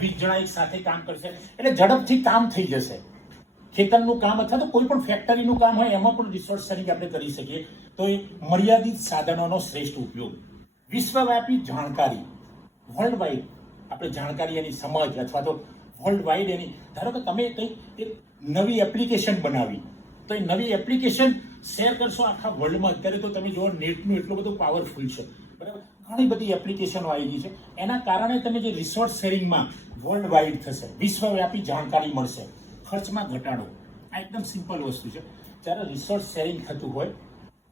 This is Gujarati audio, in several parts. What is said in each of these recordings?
20 જણા એક સાથે કામ કરશે એટલે ઝડપથી કામ થઈ જશે. ખેતરનું કામ અથવા તો કોઈ પણ ફેક્ટરીનું કામ હોય એમાં પણ રિસોર્સ શેરિંગ આપણે કરી શકીએ. તો એ મર્યાદિત સાધનોનો શ્રેષ્ઠ ઉપયોગ, વિશ્વવ્યાપી જાણકારી, વર્લ્ડ વાઇડ આપણે જાણકારી એની સમજ અથવા તો વર્લ્ડ વાઇડ એની, ધારો કે તમે કંઈક એક નવી એપ્લિકેશન બનાવી તો એ નવી એપ્લિકેશન શેર કરશો આખા વર્લ્ડમાં. અત્યારે તો તમે જુઓ નેટનું એટલું બધું પાવરફુલ છે, બરાબર, ઘણી બધી એપ્લિકેશનો આવી ગઈ છે. એના કારણે તમે જે રિસોર્સ શેરિંગમાં વર્લ્ડ વાઇડ થશે, વિશ્વવ્યાપી જાણકારી મળશે, ખર્ચમાં ઘટાડો. આ એકદમ સિમ્પલ વસ્તુ છે. જ્યારે રિસોર્સ શેરિંગ થતું હોય,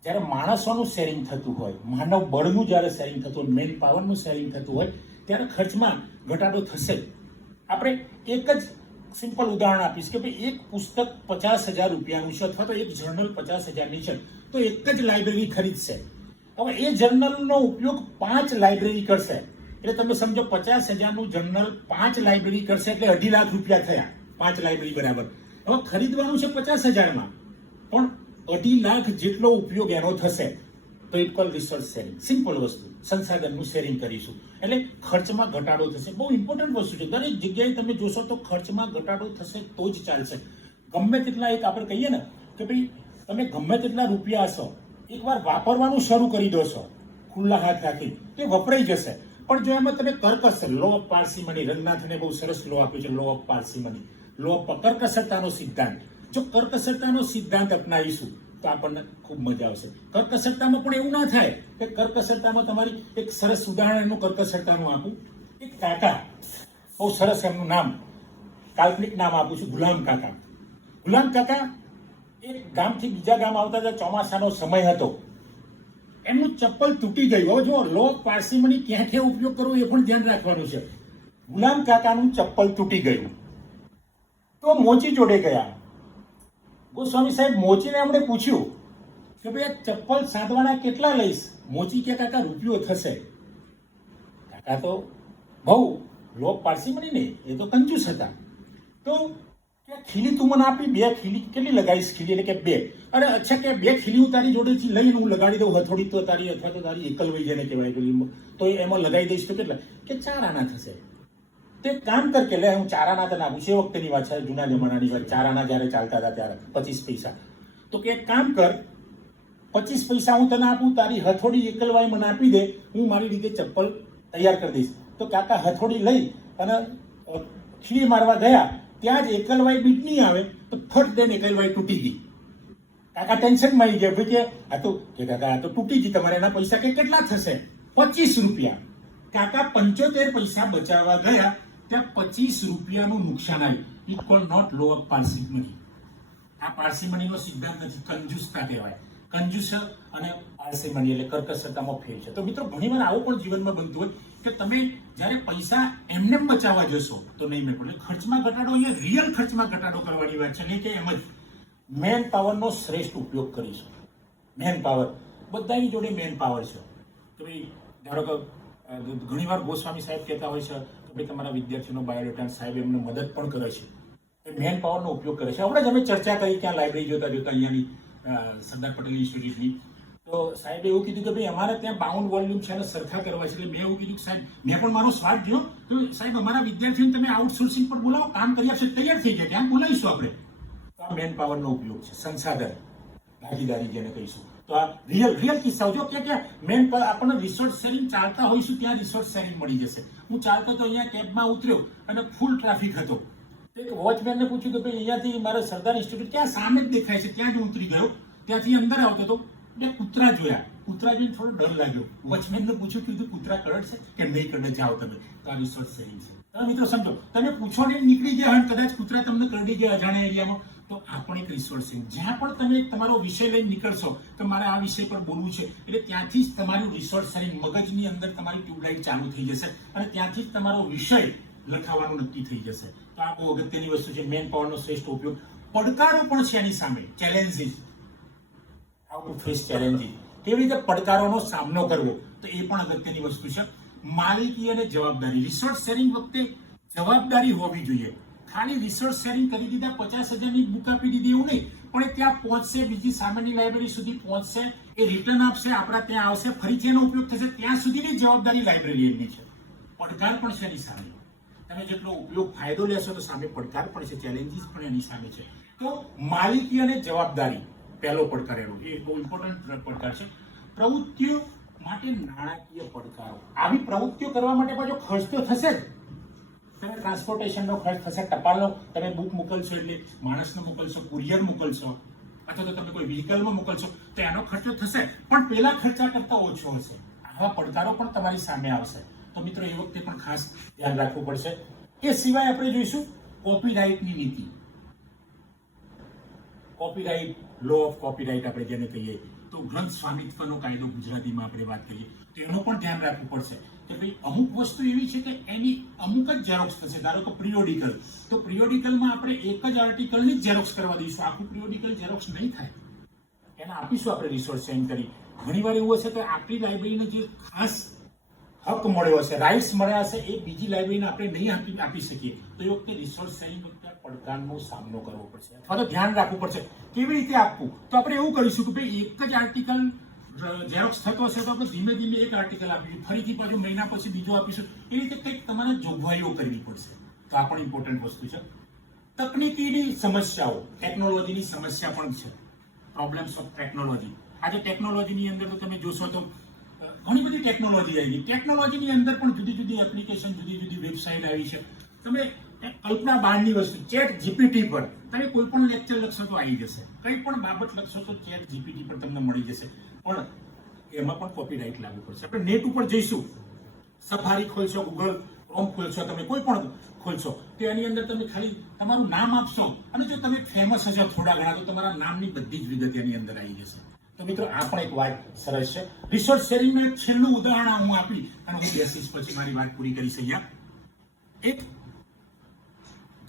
જ્યારે માણસોનું શેરિંગ થતું હોય, માનવ બળનું જ્યારે શેરિંગ થતું હોય, મેન પાવરનું શેરિંગ થતું હોય, ત્યારે ખર્ચમાં ઘટાડો થશે જ. આપણે એક જ સિમ્પલ ઉદાહરણ આપીશ કે ભાઈ એક પુસ્તક 50,000 રૂપિયાનું છે અથવા તો એક જર્નલ 50,000ની છે તો એક જ લાઇબ્રેરી ખરીદશે. હવે એ જર્નલનો ઉપયોગ 5 લાઇબ્રેરી કરશે એટલે તમે સમજો 50,000નું જર્નલ 5 લાઇબ્રેરી કરશે એટલે 2.5 લાખ રૂપિયા થયા. 5 લાઇબ્રેરી બરાબર. હવે ખરીદવાનું છે 50,000માં પણ 2.5 લાખ જેટલો ઉપયોગ એનો થશે. તો it call resource sharing. Simple વસ્તુ, સંસાધનનું શેરિંગ કરીશું એટલે ખર્ચમાં ઘટાડો થશે. બહુ ઇમ્પોર્ટન્ટ વસ્તુ છે. દરેક જગ્યાએ તમે જોશો તો ખર્ચમાં ઘટાડો થશે તો જ ચાલશે. ગમે તેટલા, એક આપણે કહીએ ને કે ભાઈ તમે ગમે તેટલા રૂપિયા હશો, એકવાર વાપરવાનું શરૂ કરી દો છો ખુલ્લા હાથ રાખી તો વપરાઈ જશે. પણ જો એમાં તમે કરકસર, લો ઓફ પાર્સિમની, રંગનાથને બહુ સરસ લો આપ્યો છે, લો ઓફ પાર્સિમની, લો ઓફ કરકસરતાનો સિદ્ધાંત. જો કરકસરતાનો સિદ્ધાંત અપનાવીશું તો આપણને ખૂબ મજા આવશે. કરકસરતામાં પણ એવું ના થાય કે કરકસરતામાં તમારી એક સરસ ઉદાહરણ એનું કરકસરતાનું આપું. એક કાકા, બહુ સરસ એમનું નામ, કાલ્પનિક નામ આપું છું, ગુલામ કાકા. ગુલામ કાકા એક ગામથી બીજા ગામ આવતા હતા, ચોમાસાનો સમય હતો, એમનું ચપ્પલ તૂટી ગયું. હવે જો લો ઓફ પાર્સિમની ક્યાં ક્યાં ઉપયોગ કરવો એ પણ ધ્યાન રાખવાનું છે. ગુલામ કાકાનું ચપ્પલ તૂટી ગયું તો મોચી જોડે ગયા. ગોસ્વામી સાહેબ મોચીને એમણે પૂછ્યું કે ભાઈ આ ચપ્પલ સાંધવાના કેટલા લઈશ? મોચી કે કાકા રૂપિયો થશે. કાકા તો બહુ લો ઓફ પાર્સિમની નહીં, એ તો કંજૂસ હતા. તો કે ખીલી તું મને આપી, 2 ખીલી કેટલી લગાવીશ? ખીલી એટલે કે 2. અરે અચ્છા કે 2 ખીલી હું તારી જોડેથી લઈને હું લગાડી દઉં, હથોડી તો તારી અથવા તો તારી એકલવાઈ જેને કહેવાય તો એમાં લગાવી દઈશ તો કેટલા? કે 4 આના થશે. તો એક કામ કર કે લે હું 4 આના તને આપું છું. એ વખતેની વાત છે, જૂના જમાનાની વાત. 4 આના જ્યારે ચાલતા હતા ત્યારે 25 પૈસા. તો કે એક કામ કર, 25 પૈસા હું તને આપું, તારી હથોડી એકલવાઈ મને આપી દે, હું મારી રીતે ચપ્પલ તૈયાર કરી દઈશ. તો કાકા હથોડી લઈ અને ખીલી મારવા ગયા, ત્યાં જ એકલવાઈ બીટ નહીં આવે તો ફટ દઈને એકલવાઈ તૂટી ગઈ. કાકા ટેન્શનમાં આવી ગયા, ભાઈ કે આ તો કે કાકા આ તો તૂટી ગઈ, તમારે એના પૈસા કે કેટલા થશે? 25 રૂપિયા. કાકા 75 પૈસા બચાવવા ગયા, ત્યાં 25 રૂપિયાનું નુકસાન આવ્યું. It call note law of parsimony. આ પાર્સિમનીનો સિદ્ધાંત નથી, કંજૂસતા કહેવાય. કંજૂસ અને પાર્સિમની એટલે કરકસરતામાં ફેર છે. તો મિત્રો ઘણીવાર આવું પણ જીવનમાં બનતું હોય કે તમે જ્યારે પૈસા એમને બચાવવા જશો તો નહીં મેળ પડે. ખર્ચમાં ઘટાડો, અહીંયા રિયલ ખર્ચમાં ઘટાડો કરવાની વાત છે, નહીં કે એમ જ મેન પાવરનો શ્રેષ્ઠ ઉપયોગ કરીશું. મેન પાવર, બધાની જોડે મેન પાવર છે. તો ભાઈ ધારો કે ઘણીવાર ગોસ્વામી સાહેબ કહેતા હોય છે કે ભાઈ તમારા વિદ્યાર્થીઓનો બાયોડેટા સાહેબ એમને મદદ પણ કરે છે, મેન પાવરનો ઉપયોગ કરે છે. હમણાં જ અમે ચર્ચા કરી ત્યાં લાઇબ્રેરી જોતા અહીંયાની સરદાર પટેલ ઇન્સ્ટિટ્યૂટની. તો સાહેબે એવું કીધું કે ભાઈ અમારે ત્યાં બાઉન્ડ વોલ્યુમ છે અને સરખા કરવા છે. એટલે મેં એવું કીધું કે સાહેબ, મેં પણ મારો સ્વાર્થ જોયો તો સાહેબ અમારા વિદ્યાર્થીઓને તમે આઉટસોર્સિંગ પર બોલાવો, કામ કરી આપશે, તૈયાર થઈ જાય, ત્યાં બોલાવીશું આપણે. તો આ મેન પાવરનો ઉપયોગ છે, સંસાધન ભાગીદારી જેને કહીશું. તો આ રિયલ કિસ્સાઓ જો કે મેન પાવર આપણને રિસોર્સ શેરિંગ ચાલતા હોઈશું ત્યાં રિસોર્સ શેરિંગ મળી જશે. હું ચાલતો તો અહીંયા કેબમાં ઉતર્યો અને ફૂલ ટ્રાફિક હતો. એક વોચમેનને પૂછ્યું કે ભાઈ અહીંયાથી મારે સરદાર ઇન્સ્ટિટ્યૂટ ક્યાં સામે જ દેખાય છે, ત્યાં જ ઉતરી ગયો. ત્યાંથી અંદર આવતો હતો, બે કૂતરા જોયા. કૂતરા જોઈને થોડો ડર લાગ્યો. વોચમેનને પૂછ્યું, કીધું કૂતરા કરડશે કે નહીં કરડે, જાઓ તમે. તો આ રિસોર્સ શેરિંગ છે. તમે મિત્રો સમજો, તમે પૂછો ને નીકળી ગયા હોય, કદાચ કૂતરા તમને કરડી ગયા અજાણ્યા એરિયામાં, તો આ પણ એક રિસોર્સ શેરિંગ. જ્યાં પણ તમે તમારો વિષય લઈને નીકળશો કે મારે આ વિષય પર બોલવું છે, એટલે ત્યાંથી જ તમારું રિસોર્સ શેરિંગ, મગજની અંદર તમારી ટ્યુબલાઇટ ચાલુ થઈ જશે અને ત્યાંથી જ તમારો વિષય લખાવાનું નક્કી થઈ જશે. તો આ બહુ અગત્યની વસ્તુ છે, મેન પાવરનો શ્રેષ્ઠ ઉપયોગ. પડકારો પણ છે એની સામે, challenges, how to face challenges, કેવી રીતે પડકારોનો સામનો કરવો, તો એ પણ અગત્યની વસ્તુ છે. માલિકી અને જવાબદારી, રિસોર્સ શેરિંગ વખતે જવાબદારી હોવી જોઈએ. ખાલી રિસોર્સ શેરિંગ કરી દીધા, 50,000ની બુક આપી દીધી એવું નહીં, પણ ત્યાં પહોંચશે, બીજી સામેની લાઇબ્રેરી સુધી પહોંચશે, એ રિટર્ન આપશે, આપણા ત્યાં આવશે, ફરીથી એનો ઉપયોગ થશે, ત્યાં સુધીની જવાબદારી લાઇબ્રેરીની છે. પડકાર પણ છે એની સામે. તમે જેટલો ઉપયોગ ફાયદો લેશો તો સામે પડકાર પણ છે, ચેલેન્જીસ પણ એની સામે છે. તો માલિકી અને જવાબદારી પહેલો પડકાર એનો, એ બહુ ઇમ્પોર્ટન્ટ પડકાર છે. પ્રવૃત્તિઓ માટે નાણાકીય પડકારો. આવી પ્રવૃત્તિઓ કરવા માટે પાછો ખર્ચ તો થશે જ. તમે ટ્રાન્સપોર્ટેશનનો ખર્ચ થશે, ટપાલનો તમે બુક મોકલશો એટલે માણસને મોકલશો, કુરિયર મોકલશો, અથવા તો તમે કોઈ વ્હીકલમાં મોકલશો તો એનો ખર્ચો થશે, પણ પેલા ખર્ચા કરતા ઓછો હશે. આવા પડકારો પણ તમારી સામે આવશે. તો મિત્રો એ વખતે પણ ખાસ ધ્યાન રાખવું પડશે. એ સિવાય આપણે જોઈશું કોપીરાઇટની નીતિ. કોપીરાઇટ, લો ઓફ કોપીરાઇટ આપણે જેને કહીએ, તો ગ્રંથ સ્વામિત્વનો કાયદો ગુજરાતીમાં આપણે વાત કરીએ તો એનું પણ ધ્યાન રાખવું પડશે કે ભાઈ અમુક વસ્તુ એવી છે કે એની અમુક જ ઝેરોક્સ થશે. ધારો કે પિરિયોડિકલ, તો પિરિયોડિકલમાં આપણે એક જ આર્ટિકલની જ ઝેરોક્સ કરવા દઈશું, આખું પિરિયોડિકલ ઝેરોક્સ નહીં થાય. એના આપીશું આપણે રિસોર્સ સેન્ડ કરી. ઘણીવાર એવું હશે કે આપણી લાઇબ્રેરીને જે ખાસ હક મળ્યો હશે, રાઇટ્સ મળ્યા હશે, એ બીજી લાઇબ્રેરીને આપણે નહીં આપી શકીએ, તો એ વખતે રિસોર્સ સેન્ડિંગ વખતે પડકારનો સામનો કરવો પડશે, અથવા તો ધ્યાન રાખવું પડશે કેવી રીતે આપવું. તો આપણે એવું કરીશું કે ભાઈ એક જ આર્ટિકલ ઝેરોક્સ થતો હશે તો આપણે ધીમે ધીમે એક આર્ટિકલ આપીશું, ફરીથી પાછું મહિના પછી બીજો આપીશું. એ રીતે કંઈક તમારે જોગવાઈઓ કરવી પડશે. તો આ પણ ઇમ્પોર્ટન્ટ વસ્તુ છે. તકનીકીની સમસ્યાઓ, ટેકનોલોજીની સમસ્યા પણ છે. Problems of technology. આજે ટેકનોલોજીની અંદર તો તમે જોશો તો ઘણી બધી ટેકનોલોજી આવી ગઈ. ટેકનોલોજીની અંદર પણ જુદી જુદી એપ્લિકેશન, જુદી જુદી વેબસાઇટ આવી છે. તમે કલ્પના બહારની વસ્તુ, ચેટ જીપીટી પર તમે કોઈ પણ લેક્ચર લખશો તો આવી જશે, કંઈ પણ બાબત લખશો તો ચેટ જીપીટી પર તમને મળી જશે. પણ એમાં પણ કોપીરાઇટ લાગુ પડશે. આપણે નેટ ઉપર જઈશું, સફારી ખોલશો, ગૂગલ ક્રોમ ખોલશો, તમે કોઈ પણ ખોલશો તો એની અંદર તમે ખાલી તમારું નામ આપશો અને જો તમે ફેમસ હશો થોડા ઘણા તો તમારા નામની બધી જ વિગત એની અંદર આવી જશે. તો મિત્રો આ પણ એક વાત સરસ છે. રિસોર્સ શેરિંગનું એક છેલ્લું ઉદાહરણ હું આપી અને હું બેસીસ પછી મારી વાત પૂરી કરીશ. અહીંયા એક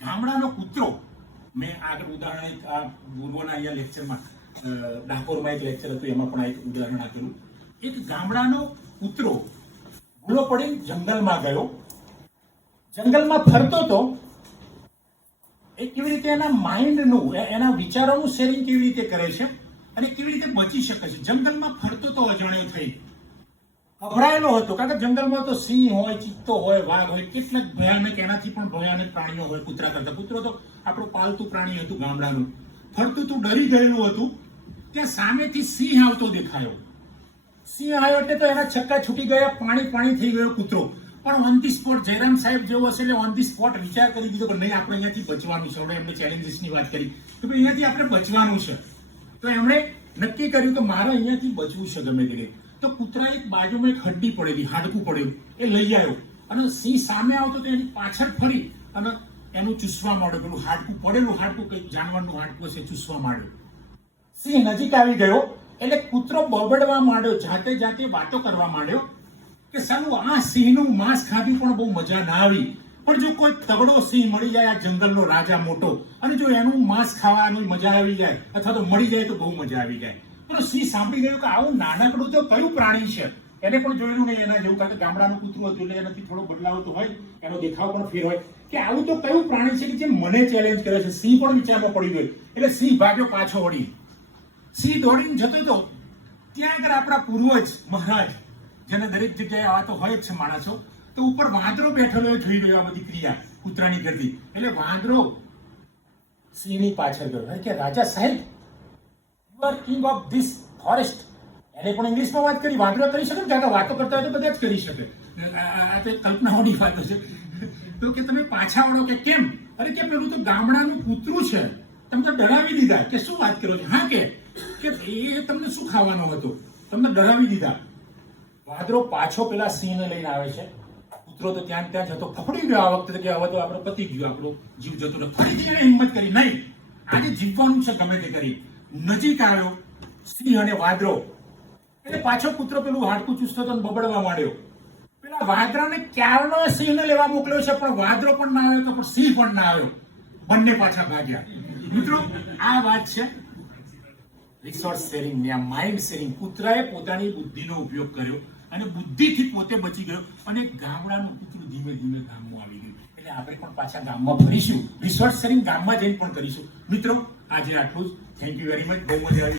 ગામડાનો કૂતરો, મેં આગળ ઉદાહરણ પૂર્વના અહીંયા લેક્ચરમાં ડાકોરમાં એક લેક્ચર હતું એમાં પણ એક ઉદાહરણ આપેલું. એક ગામડાનો કૂતરો ભૂલો પડીને જંગલમાં ગયો. જંગલમાં ફરતો હતો. એ કેવી રીતે એના માઇન્ડનું, એના વિચારોનું શેરિંગ કેવી રીતે કરે છે અને કેવી રીતે બચી શકે છે. જંગલમાં ફરતો તો અજાણ્યો થઈ, ગભરાયેલો હતો, કારણ કે જંગલમાં તો સિંહ હોય, ચિત્તો હોય, વાઘ હોય, કેટલાક ભયાનક, એનાથી પણ ભયાનક પ્રાણીઓ હોય કૂતરા કરતા. કૂતરો તો આપણું પાલતુ પ્રાણી હતું ગામડાનું. ફરતું તું ડરી ગયેલું હતું. ત્યાં સામેથી સિંહ આવતો દેખાયો. સિંહ આવ્યો એટલે તો એના છક્કા છૂટી ગયા, પાણી થઈ ગયો કૂતરો. પણ ઓન ધી સ્પોટ જયરામ સાહેબ જેવો હશે એટલે ઓન ધી સ્પોટ વિચાર કરી દીધો કે નહીં, આપણે અહીંયાથી બચવાનું છે. એમણે ચેલેન્જીસની વાત કરી કે ભાઈ અહીંયાથી આપણે બચવાનું છે. તો એમણે નક્કી કર્યું કે મારે અહીંયાથી બચવું છે ગમે તે. તો કૂતરા એક બાજુમાં એક હડ્ડી પડેલી, હાડકું પડેલું, એ લઈ આવ્યો અને સિંહ સામે આવતો તો એની પાછળ ફરી અને એનું ચૂસવા માંડ્યો. પેલું હાડકું પડેલું, હાડકું કંઈક જાનવરનું હાડકું હશે, ચૂસવા માંડ્યો. સિંહ નજીક આવી ગયો એટલે કૂતરો બબડવા માંડ્યો, જાતે વાતો કરવા માંડ્યો કે સાલું આ સિંહનું માંસ ખાધી પણ બહુ મજા ના આવી, પણ જો કોઈ તગડો સિંહ મળી જાય આ જંગલનો રાજા મોટો, અને જો એનું માંસ ખાવાની મજા આવી જાય અથવા તો મળી જાય તો બહુ મજા આવી જાય. પણ સિંહ સાંભળી ગયું કે આવું નાનકડું તો કયું પ્રાણી છે, એને પણ જોયું નહીં એના જેવું, કારણ કે ગામડાનું કૂતરું હતું એટલે એનાથી થોડો બદલાવ તો હોય, એનો દેખાવ પણ ફેર હોય, કે આવું તો કયું પ્રાણી છે કે જે મને ચેલેન્જ કરે છે. સિંહ પણ વિચારમાં પડી ગયો એટલે સિંહ ભાગ્યો પાછો વળી. સિંહ દોડીને જતો હતો ત્યાં આગળ આપણા પૂર્વજ મહારાજ, જેને દરેક જગ્યાએ આ તો હોય જ છે માણસો, તો ઉપર વાંદરો બેઠેલો જોઈ રહ્યો આ બધી ક્રિયા કૂતરાની કરતી. એટલે વાંદરો સિંહની પાછળ ગયો કે રાજા સાહેબ, you are king of this forest. એને પણ ઇંગ્લિશમાં વાત કરી. વાંદરો કરી શકે ને, કારણ કે વાતો કરતા હોય તો બધા જ કરી શકે. આ તો કલ્પનાઓની વાતો છે. તો કે તમે પાછા વળો કે કેમ? અરે કે પેલું તો ગામડાનું કૂતરું છે, તમે તો ડરાવી દીધા. કે શું વાત કરો છો? હા કે એ તમને શું ખાવાનો હતો, તમને ડરાવી દીધા. વાંદરો પાછો પેલા સિંહને લઈને આવે છે. કૂતરો તો ત્યાં જતો ફફડી ગયો આ વખતે કે હવે તો આપણે પતી ગયું, આપણો જીવ જતો રહ્યો. ફરીથી એને હિંમત કરી, નહીં આજે જીવવાનું છે ગમે તે કરી. નજીક આવ્યો સિંહ અને વાંદરો, એટલે પાછો કૂતરો પેલું હાડકું ચૂસતો હતો બબડવા માંડ્યો. પેલા વાંદરાને ક્યારનો સિંહને લેવા મોકલ્યો છે, પણ વાંદરો પણ ના આવ્યો તો પણ સિંહ પણ ના આવ્યો. બંને પાછા ભાગ્યા. મિત્રો આ વાત છે રિસોર્સ શેરિંગ ને આ માઇન્ડ શેરિંગ. કૂતરાએ પોતાની બુદ્ધિનો ઉપયોગ કર્યો અને બુદ્ધિથી પોતે બચી ગયો અને ગામડાનું કૂતરું ધીમે ધીમે ગામમાં આવી ગયું. એટલે આપણે પણ પાછા ગામમાં ફરીશું, રિસોર્સ શેરિંગ ગામમાં જઈને પણ કરીશું. મિત્રો આજે આટલું જ. Thank you very much. બહુ મજા આવી.